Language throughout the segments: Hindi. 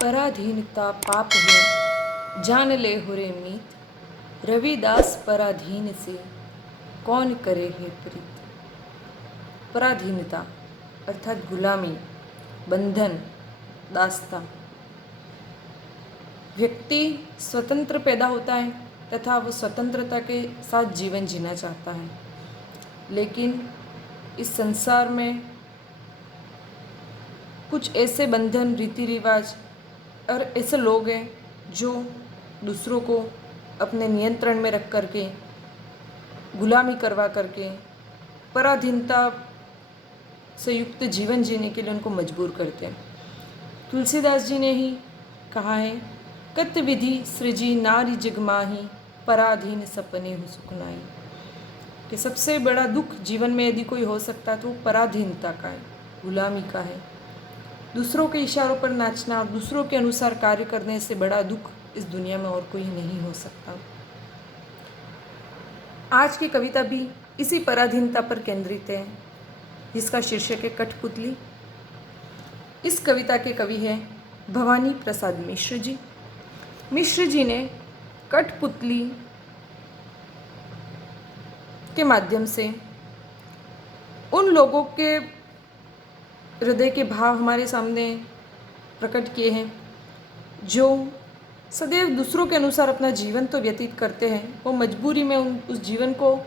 पराधीनता पाप है, जान ले हो रे मीत। रविदास पराधीन से कौन करे है प्रीत। पराधीनता अर्थात गुलामी, बंधन, दास्ता। व्यक्ति स्वतंत्र पैदा होता है तथा वो स्वतंत्रता के साथ जीवन जीना चाहता है, लेकिन इस संसार में कुछ ऐसे बंधन, रीति रिवाज और ऐसे लोग हैं जो दूसरों को अपने नियंत्रण में रख करके, गुलामी करवा करके, पराधीनता से युक्त जीवन जीने के लिए उनको मजबूर करते हैं। तुलसीदास जी ने ही कहा है, कत विधि सृजी नारी जगमाही, पराधीन सपने हो सुखनाई। कि सबसे बड़ा दुख जीवन में यदि कोई हो सकता है तो पराधीनता का है, गुलामी का है। दूसरों के इशारों पर नाचना और दूसरों के अनुसार कार्य करने से बड़ा दुख इस दुनिया में और कोई नहीं हो सकता। आज की कविता भी इसी पराधीनता पर केंद्रित है, जिसका शीर्षक है कठपुतली। इस कविता के कवि हैं भवानी प्रसाद मिश्र जी। मिश्र जी ने कठपुतली के माध्यम से उन लोगों के हृदय के भाव हमारे सामने प्रकट किए हैं जो सदैव दूसरों के अनुसार अपना जीवन तो व्यतीत करते हैं, वो मजबूरी में उस जीवन को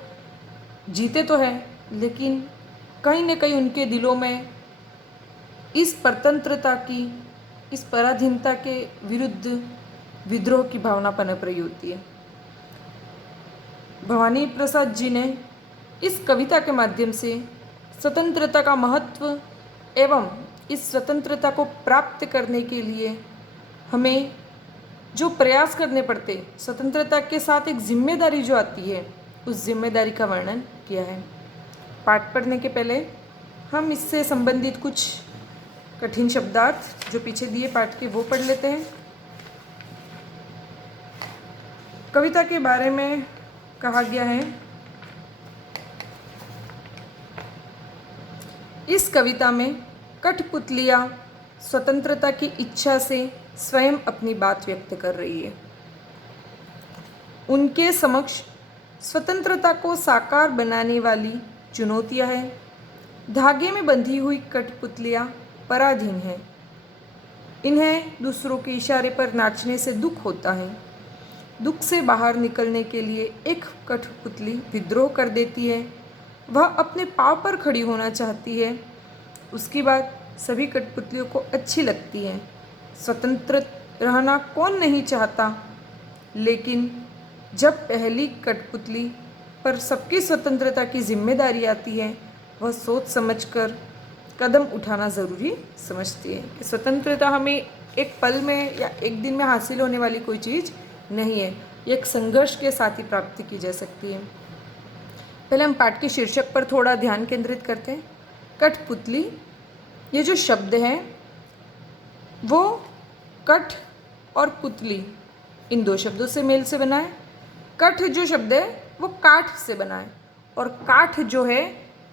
जीते तो हैं, लेकिन कहीं न कहीं उनके दिलों में इस परतंत्रता की, इस पराधीनता के विरुद्ध विद्रोह की भावना पनप रही होती है। भवानी प्रसाद जी ने इस कविता के माध्यम से स्वतंत्रता का महत्व एवं इस स्वतंत्रता को प्राप्त करने के लिए हमें जो प्रयास करने पड़ते, स्वतंत्रता के साथ एक जिम्मेदारी जो आती है, उस जिम्मेदारी का वर्णन किया है। पाठ पढ़ने के पहले हम इससे संबंधित कुछ कठिन शब्दार्थ जो पीछे दिए पाठ के वो पढ़ लेते हैं। कविता के बारे में कहा गया है, इस कविता में कठपुतलियाँ स्वतंत्रता की इच्छा से स्वयं अपनी बात व्यक्त कर रही है। उनके समक्ष स्वतंत्रता को साकार बनाने वाली चुनौतियाँ हैं। धागे में बंधी हुई कठपुतलियाँ पराधीन हैं। इन्हें दूसरों के इशारे पर नाचने से दुख होता है। दुख से बाहर निकलने के लिए एक कठपुतली विद्रोह कर देती है। वह अपने पाँव पर खड़ी होना चाहती है। उसकी बात सभी कठपुतलियों को अच्छी लगती है। स्वतंत्र रहना कौन नहीं चाहता, लेकिन जब पहली कठपुतली पर सबकी स्वतंत्रता की जिम्मेदारी आती है, वह सोच समझकर कदम उठाना ज़रूरी समझती है। कि स्वतंत्रता हमें एक पल में या एक दिन में हासिल होने वाली कोई चीज़ नहीं है, ये एक संघर्ष के साथ ही प्राप्त की जा सकती है। पहले हम पाठ के शीर्षक पर थोड़ा ध्यान केंद्रित करते हैं। कठपुतली, ये जो शब्द है वो कठ और पुतली इन दो शब्दों से मेल से बना है। कठ जो शब्द है वो काठ से बना है, और काठ जो है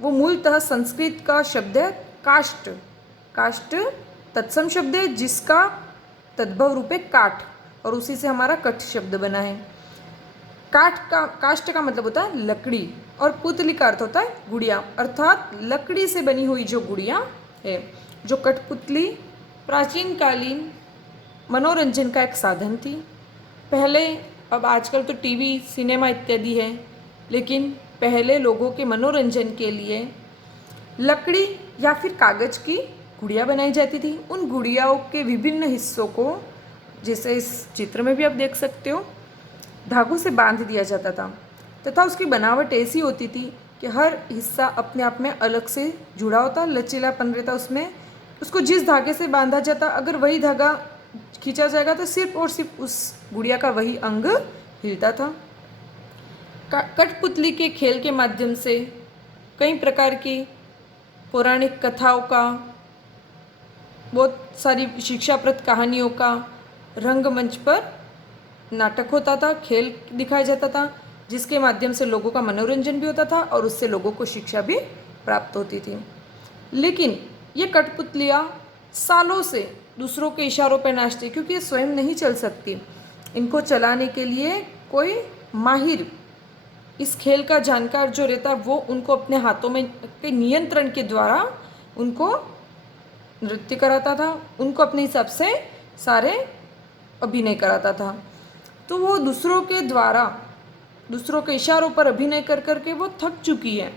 वो मूलतः संस्कृत का शब्द है काष्ठ। काष्ठ तत्सम शब्द है जिसका तद्भव रूप है काठ, और उसी से हमारा कठ शब्द बना है। काष्ठ का मतलब होता है लकड़ी, और पुतली का अर्थ होता है गुड़िया, अर्थात लकड़ी से बनी हुई जो गुड़िया है। जो कठपुतली प्राचीन कालीन मनोरंजन का एक साधन थी। पहले, अब आजकल तो टीवी, सिनेमा इत्यादि है, लेकिन पहले लोगों के मनोरंजन के लिए लकड़ी या फिर कागज़ की गुड़िया बनाई जाती थी। उन गुड़ियाओं के विभिन्न हिस्सों को, जैसे इस चित्र में भी आप देख सकते हो, धागों से बांध दिया जाता था, तथा उसकी बनावट ऐसी होती थी कि हर हिस्सा अपने आप में अलग से जुड़ा होता, लचीलापन रहता उसमें। उसको जिस धागे से बांधा जाता, अगर वही धागा खींचा जाएगा तो सिर्फ और सिर्फ उस गुड़िया का वही अंग हिलता था। कठपुतली के खेल के माध्यम से कई प्रकार की पौराणिक कथाओं का, बहुत सारी शिक्षाप्रद कहानियों का रंगमंच पर नाटक होता था, खेल दिखाया जाता था, जिसके माध्यम से लोगों का मनोरंजन भी होता था और उससे लोगों को शिक्षा भी प्राप्त होती थी। लेकिन ये कठपुतलियाँ सालों से दूसरों के इशारों पर नाचती, क्योंकि ये स्वयं नहीं चल सकती। इनको चलाने के लिए कोई माहिर, इस खेल का जानकार जो रहता वो उनको अपने हाथों में के नियंत्रण के द्वारा उनको नृत्य कराता था, उनको अपने हिसाब से सारे अभिनय कराता था। तो वो दूसरों के द्वारा, दूसरों के इशारों पर अभिनय कर कर के वो थक चुकी है।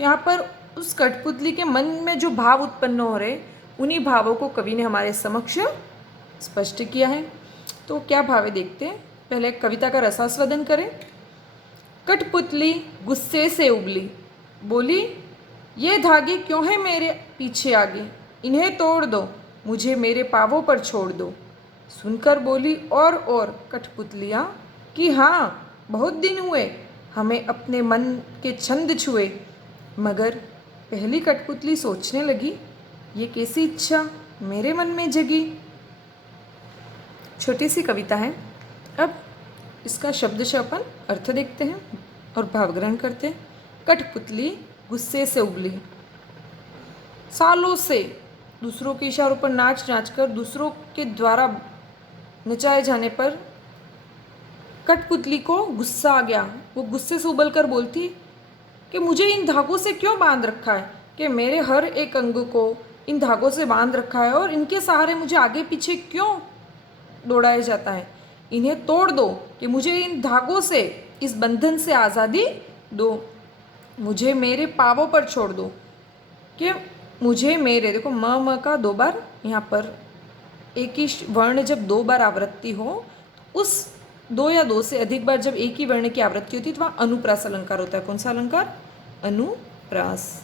यहाँ पर उस कठपुतली के मन में जो भाव उत्पन्न हो रहे, उन्हीं भावों को कवि ने हमारे समक्ष स्पष्ट किया है। तो क्या भाव है देखते हैं। पहले कविता का रसास्वादन करें। कठपुतली गुस्से से उबली, बोली, ये धागे क्यों हैं मेरे पीछे आगे, इन्हें तोड़ दो, मुझे मेरे पाँवों पर छोड़ दो। सुनकर बोली और कठपुतलियाँ कि हाँ, बहुत दिन हुए हमें अपने मन के छंद छुए। मगर पहली कठपुतली सोचने लगी, ये कैसी इच्छा मेरे मन में जगी। छोटी सी कविता है। अब इसका शब्दशः अपन अर्थ देखते हैं और भावग्रहण करते हैं। कठपुतली गुस्से से उबली, सालों से दूसरों के इशारों पर नाच नाच कर, दूसरों के द्वारा नचाए जाने पर कठपुतली को गुस्सा आ गया। वो गुस्से से उबल कर बोलती कि मुझे इन धागों से क्यों बांध रखा है, कि मेरे हर एक अंग को इन धागों से बांध रखा है और इनके सहारे मुझे आगे पीछे क्यों दौड़ाया जाता है। इन्हें तोड़ दो, कि मुझे इन धागों से, इस बंधन से आज़ादी दो, मुझे मेरे पाँवों पर छोड़ दो। कि मुझे मेरे, देखो म का दो बार, यहाँ पर एक ही वर्ण जब दो बार आवृत्ति हो, उस दो या दो से अधिक बार जब एक ही वर्ण की आवृत्ति होती है तो वहाँ अनुप्रास अलंकार होता है। कौन सा अलंकार? अनुप्रास।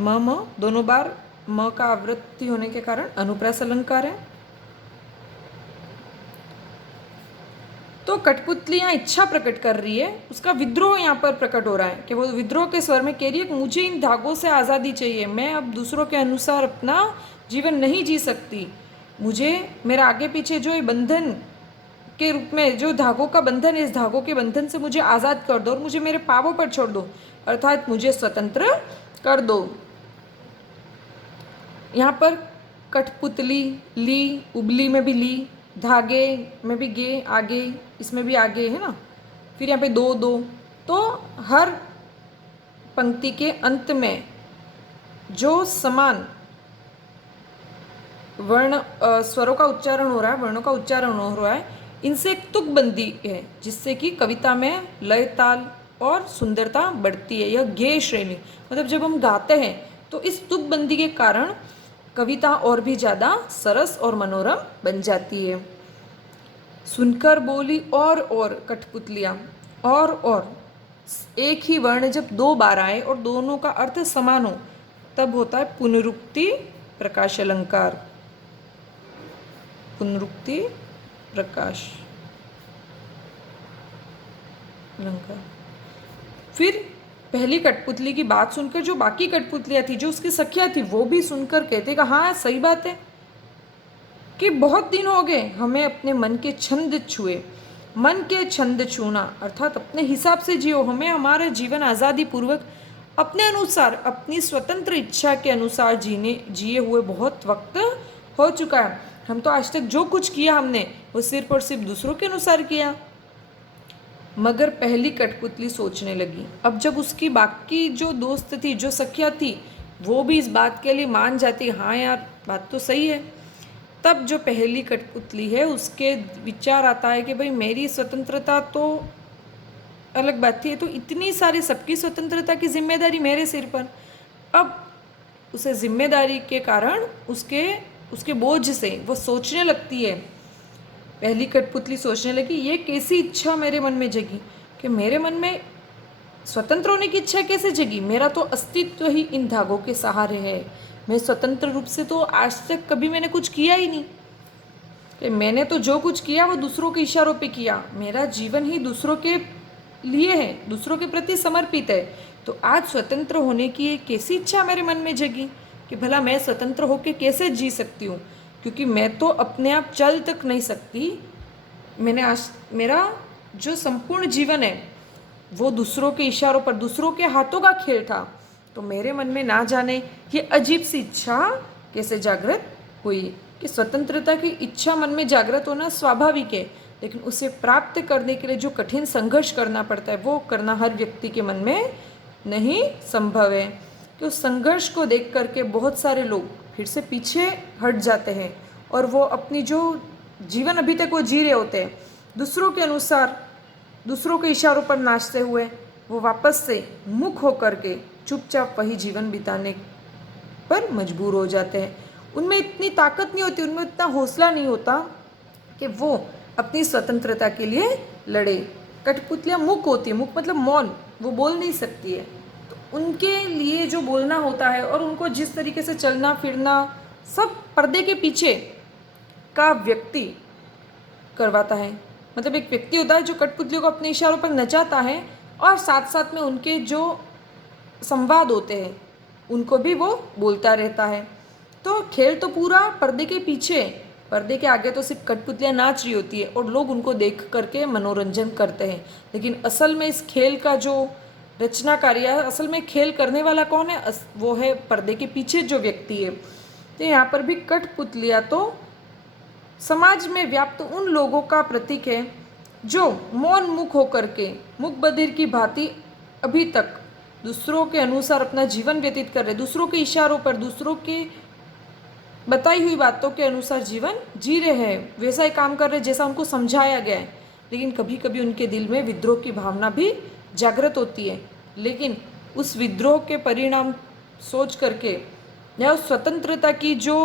म दोनों बार म का आवृत्ति होने के कारण अनुप्रास अलंकार है। तो कठपुतली यहाँ इच्छा प्रकट कर रही है, उसका विद्रोह यहाँ पर प्रकट हो रहा है कि वो विद्रोह के स्वर में कह रही है कि मुझे इन धागों से आज़ादी चाहिए, मैं अब दूसरों के अनुसार अपना जीवन नहीं जी सकती। मुझे मेरा आगे पीछे जो ये बंधन के रूप में जो धागों का बंधन है, इस धागों के बंधन से मुझे आज़ाद कर दो और मुझे मेरे पाँवों पर छोड़ दो, अर्थात मुझे स्वतंत्र कर दो। यहाँ पर कठपुतली, ली, उबली में भी ली, धागे में भी गे, आगे, इसमें भी आगे है ना। फिर यहाँ पे दो दो, तो हर पंक्ति के अंत में जो समान वर्ण स्वरों का उच्चारण हो रहा है, वर्णों का उच्चारण हो रहा है, इनसे एक तुकबंदी है, जिससे कि कविता में लय, ताल और सुंदरता बढ़ती है। यह गे श्रेणी, मतलब जब हम गाते हैं तो इस तुकबंदी के कारण कविता और भी ज़्यादा सरस और मनोरम बन जाती है। सुनकर बोली और कठपुतलियाँ, और एक ही वर्ण जब दो बार आए और दोनों का अर्थ समान हो, तब होता है पुनरुक्ति प्रकाश अलंकार। पुनरुक्ति प्रकाश अलंकार। फिर पहली कठपुतली की बात सुनकर जो बाकी कठपुतलियाँ थी, जो उसकी सखियाँ थी, वो भी सुनकर कहते कि हाँ सही बात है कि बहुत दिन हो गए हमें अपने मन के छंद छुए। मन के छंद छूना अर्थात अपने हिसाब से जियो, हमें हमारा जीवन आज़ादी पूर्वक अपने अनुसार, अपनी स्वतंत्र इच्छा के अनुसार जिए हुए बहुत वक्त हो चुका है। हम तो आज तक जो कुछ किया हमने वो सिर्फ और सिर्फ दूसरों के अनुसार किया। मगर पहली कठपुतली सोचने लगी, अब जब उसकी बाकी जो दोस्त थी, जो सखियाँ थी, वो भी इस बात के लिए मान जाती, हाँ यार बात तो सही है, तब जो पहली कठपुतली है उसके विचार आता है कि भाई मेरी स्वतंत्रता तो अलग बात थी, तो इतनी सारी सबकी स्वतंत्रता की जिम्मेदारी मेरे सिर पर। अब उसे जिम्मेदारी के कारण उसके बोझ से वो सोचने लगती है। पहली कठपुतली सोचने लगी, ये कैसी इच्छा मेरे मन में जगी, कि मेरे मन में स्वतंत्र होने की इच्छा कैसे जगी, मेरा तो अस्तित्व ही इन धागों के सहारे है। मैं स्वतंत्र रूप से तो आज तक कभी मैंने कुछ किया ही नहीं, कि मैंने तो जो कुछ किया वो दूसरों के इशारों पे किया। मेरा जीवन ही दूसरों के लिए है, दूसरों के प्रति समर्पित है। तो आज स्वतंत्र होने की एक कैसी इच्छा मेरे मन में जगी कि भला मैं स्वतंत्र होकर कैसे जी सकती हूँ, क्योंकि मैं तो अपने आप चल तक नहीं सकती। मेरा जो संपूर्ण जीवन है वो दूसरों के इशारों पर, दूसरों के हाथों का खेल था। तो मेरे मन में ना जाने ये अजीब सी इच्छा कैसे जागृत हुई कि स्वतंत्रता की इच्छा मन में जागृत होना स्वाभाविक है, लेकिन उसे प्राप्त करने के लिए जो कठिन संघर्ष करना पड़ता है वो करना हर व्यक्ति के मन में नहीं संभव है। कि उस संघर्ष को देख करके बहुत सारे लोग फिर से पीछे हट जाते हैं और वो अपनी जो जीवन अभी तक वो जी रहे होते हैं दूसरों के अनुसार, दूसरों के इशारों पर नाचते हुए, वो वापस से मुख होकर के चुपचाप वही जीवन बिताने पर मजबूर हो जाते हैं। उनमें इतनी ताकत नहीं होती, उनमें इतना हौसला नहीं होता कि वो अपनी स्वतंत्रता के लिए लड़े। कठपुतलियाँ मूक होती है, मूक मतलब मौन, वो बोल नहीं सकती है। तो उनके लिए जो बोलना होता है और उनको जिस तरीके से चलना फिरना सब पर्दे के पीछे का व्यक्ति करवाता है। मतलब एक व्यक्ति होता है जो कठपुतलियों को अपने इशारों पर नचाता है और साथ साथ में उनके जो संवाद होते हैं उनको भी वो बोलता रहता है। तो खेल तो पूरा पर्दे के पीछे, पर्दे के आगे तो सिर्फ कठपुतलियाँ नाच रही होती है और लोग उनको देख करके मनोरंजन करते हैं, लेकिन असल में इस खेल का जो रचनाकारी है, असल में खेल करने वाला कौन है? वो है पर्दे के पीछे जो व्यक्ति है। तो यहाँ पर भी कठपुतलियाँ तो समाज में व्याप्त उन लोगों का प्रतीक है जो मौन मुख होकर के मुख बधिर की भांति अभी तक दूसरों के अनुसार अपना जीवन व्यतीत कर रहे, दूसरों के इशारों पर, दूसरों के बताई हुई बातों के अनुसार जीवन जी रहे हैं, वैसा ही काम कर रहे जैसा उनको समझाया गया है। लेकिन कभी कभी उनके दिल में विद्रोह की भावना भी जागृत होती है, लेकिन उस विद्रोह के परिणाम सोच करके या उस स्वतंत्रता की जो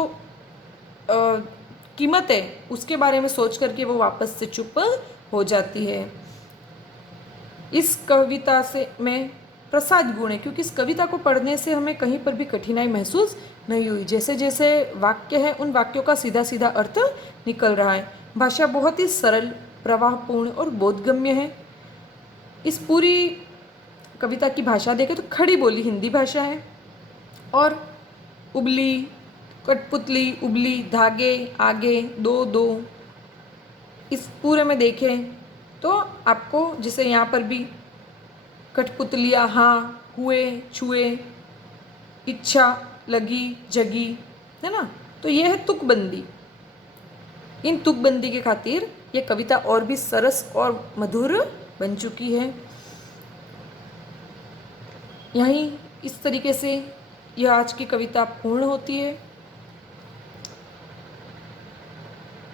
कीमत है उसके बारे में सोच करके वो वापस से चुप हो जाती है। इस कविता से में प्रसाद गुण है, क्योंकि इस कविता को पढ़ने से हमें कहीं पर भी कठिनाई महसूस नहीं हुई। जैसे जैसे वाक्य है उन वाक्यों का सीधा सीधा अर्थ निकल रहा है। भाषा बहुत ही सरल, प्रवाहपूर्ण और बोधगम्य है। इस पूरी कविता की भाषा देखें तो खड़ी बोली हिंदी भाषा है और उबली, कठपुतली, उबली, धागे, आगे, दो दो, इस पूरे में देखें तो आपको जैसे यहाँ पर भी कठपुतलियाँ हाँ, हुए, छुए, इच्छा, लगी, जगी, है ना। तो ये है तुकबंदी। इन तुकबंदी के खातिर ये कविता और भी सरस और मधुर बन चुकी है। यहीं इस तरीके से यह आज की कविता पूर्ण होती है।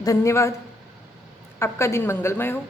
धन्यवाद। आपका दिन मंगलमय हो।